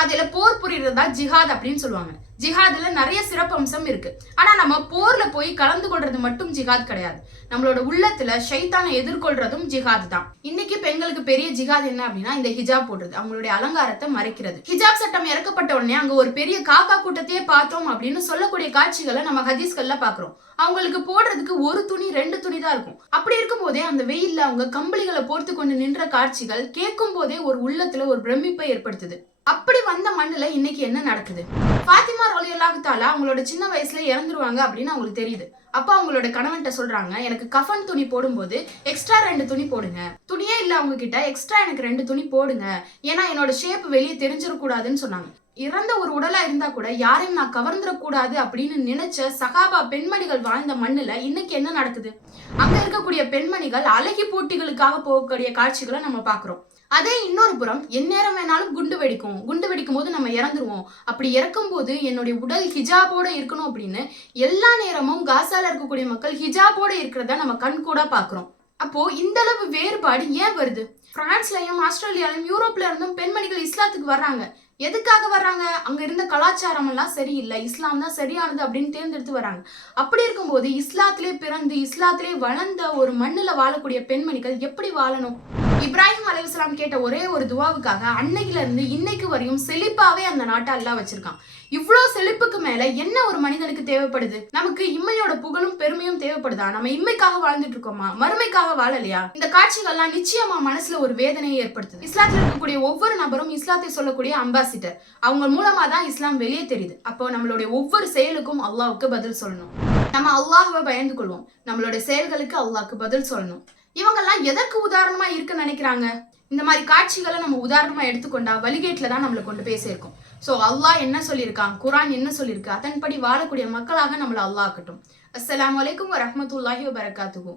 பாதையில போர் புரியறதா ஜிஹாத் அப்படின்னு சொல்லுவாங்க. ஜிஹாதில் நிறைய சிறப்பம்சம் இருக்கு. ஆனா நம்ம போர்ல போய் கலந்து கொள்றது மட்டும் ஜிஹாத் கிடையாது. நம்மளோட உள்ளத்துல ஷைத்தானை எதிர்கொள்றதும் ஜிஹாத் தான். இன்னைக்கு பெண்களுக்கு பெரிய ஜிஹாத் என்ன அப்படின்னா இந்த ஹிஜாப் போடுறது. அவங்களுடைய அலங்காரத்தை மறைக்கிறது. ஹிஜாப் சட்டம் இறக்கப்பட்ட உடனே அங்க ஒரு பெரிய காக்கா கூட்டத்தையே பார்த்தோம் அப்படின்னு சொல்லக்கூடிய காட்சிகளை நம்ம ஹதீஸ்கள்ல பாக்குறோம் அவங்களுக்கு போடுறதுக்கு ஒரு துணி ரெண்டு துணி தான் இருக்கும். அப்படி இருக்கும் போதே அந்த வெயில்ல அவங்க கம்பளிகளை போர்த்து கொண்டு நின்ற காட்சிகள் கேட்கும் போதே ஒரு உள்ளத்துல ஒரு பிரமிப்பை ஏற்படுத்துது. அப்ப வந்த மண்ணில் இன்னைக்கு என்ன நடக்குது? ஃபாத்திமா ரலியல்லாஹு தாலா அவங்களோட சின்ன வயசுல இறந்துருவாங்க அப்படின்னு அவங்களுக்கு தெரியுது. அப்போ அவங்களோட கணவன்கிட்ட சொல்றாங்க எனக்கு கஃபன் துணி போடும்போது எக்ஸ்ட்ரா ரெண்டு துணி போடுங்க. துணியே இல்ல அவங்க கிட்ட எக்ஸ்ட்ரா எனக்கு ரெண்டு துணி போடுங்க. ஏன்னா என்னோட ஷேப் வெளியே தெரிஞ்சிடக்கூடாதுன்னு சொன்னாங்க. இறந்த ஒரு உடலா இருந்தா கூட யாரையும் நான் கவர்ந்துடக்கூடாது அப்படின்னு நினைச்ச சகாபா பெண்மணிகள் வாழ்ந்த மண்ணுல இன்னைக்கு என்ன நடக்குது? அங்க இருக்கக்கூடிய பெண்மணிகள் அழகி போட்டிகளுக்காக போகக்கூடிய காட்சிகளை நம்ம பாக்குறோம். அதே இன்னொரு புறம் எந்நேரம் வேணாலும் குண்டு வெடிக்கும். குண்டு வெடிக்கும் போது நம்ம இறந்துருவோம். அப்படி இறக்கும் போது என்னுடைய உடல் ஹிஜாபோட இருக்கணும் அப்படின்னு எல்லா நேரமும் காசால இருக்கக்கூடிய மக்கள் ஹிஜாபோட இருக்கிறத நம்ம கண் கூட பாக்குறோம் அப்போ இந்த அளவு வேறுபாடு ஏன் வருது? பிரான்ஸ்லயும் ஆஸ்திரேலியாலையும் யூரோப்ல இருந்தும் பெண்மணிகள் இஸ்லாத்துக்கு வர்றாங்க. எதுக்காக வர்றாங்க? அங்க இருந்த கலாச்சாரம் எல்லாம் சரியில்லை. இஸ்லாம் தான் சரியானது அப்படின்னு தேர்ந்தெடுத்து வராங்க அப்படி இருக்கும்போது இஸ்லாத்திலே பிறந்து இஸ்லாத்திலே வளர்ந்த ஒரு மண்ணுல வாழக்கூடிய பெண்மணிகள் எப்படி வாழணும்? இப்ராஹிம் அலைஹிஸ்ஸலாம் கேட்ட ஒரே ஒரு துவாவுக்காக அன்னையில இருந்து இன்னைக்கு வரையும் செழிப்பாவே அந்த நாட்டை அல்லாஹ் வச்சிருக்கான். இவ்வளவு செழிப்புக்கு மேல என்ன ஒரு மனிதனுக்கு தேவைப்படுது? நமக்கு இம்மையோட புகழும் பெருமையும் தேவைப்படுதா? நம்ம இம்மைக்காக வாழ்ந்துட்டு இருக்கோமா? மறுமைக்காக வாழலையா? இந்த காட்சிகள்லாம் நிச்சயமா மனசுல ஒரு வேதனையை ஏற்படுத்துது. இஸ்லாத்தில் இருக்கக்கூடிய ஒவ்வொரு நபரும் இஸ்லாத்தை சொல்லக்கூடிய அம்பாசிடர் அவங்க மூலமா தான் இஸ்லாம் வெளியே தெரியுது. அப்போ நம்மளுடைய ஒவ்வொரு செயலுக்கும் அல்லாவுக்கு பதில் சொல்லணும். நம்ம அல்லாஹுவை பயந்து கொள்வோம். நம்மளுடைய செயல்களுக்கு அல்லாஹ்க்கு பதில் சொல்லணும். இவங்கெல்லாம் எதற்கு உதாரணமா இருக்குன்னு நினைக்கிறாங்க? இந்த மாதிரி காட்சிகளை நம்ம உதாரணமா எடுத்துக்கொண்டா வழிகேட்டில் தான் நம்மளை கொண்டு போய் சேர்க்கும். ஸோ அல்லாஹ் என்ன சொல்லியிருக்கான்? குரான் என்ன சொல்லியிருக்கு? அதன்படி வாழக்கூடிய மக்களாக நம்மளை அல்லாஹ் ஆக்கட்டும். அஸ்ஸலாமு அலைக்கும் வரஹ்மத்துல்லாஹி வபரகாத்துஹு.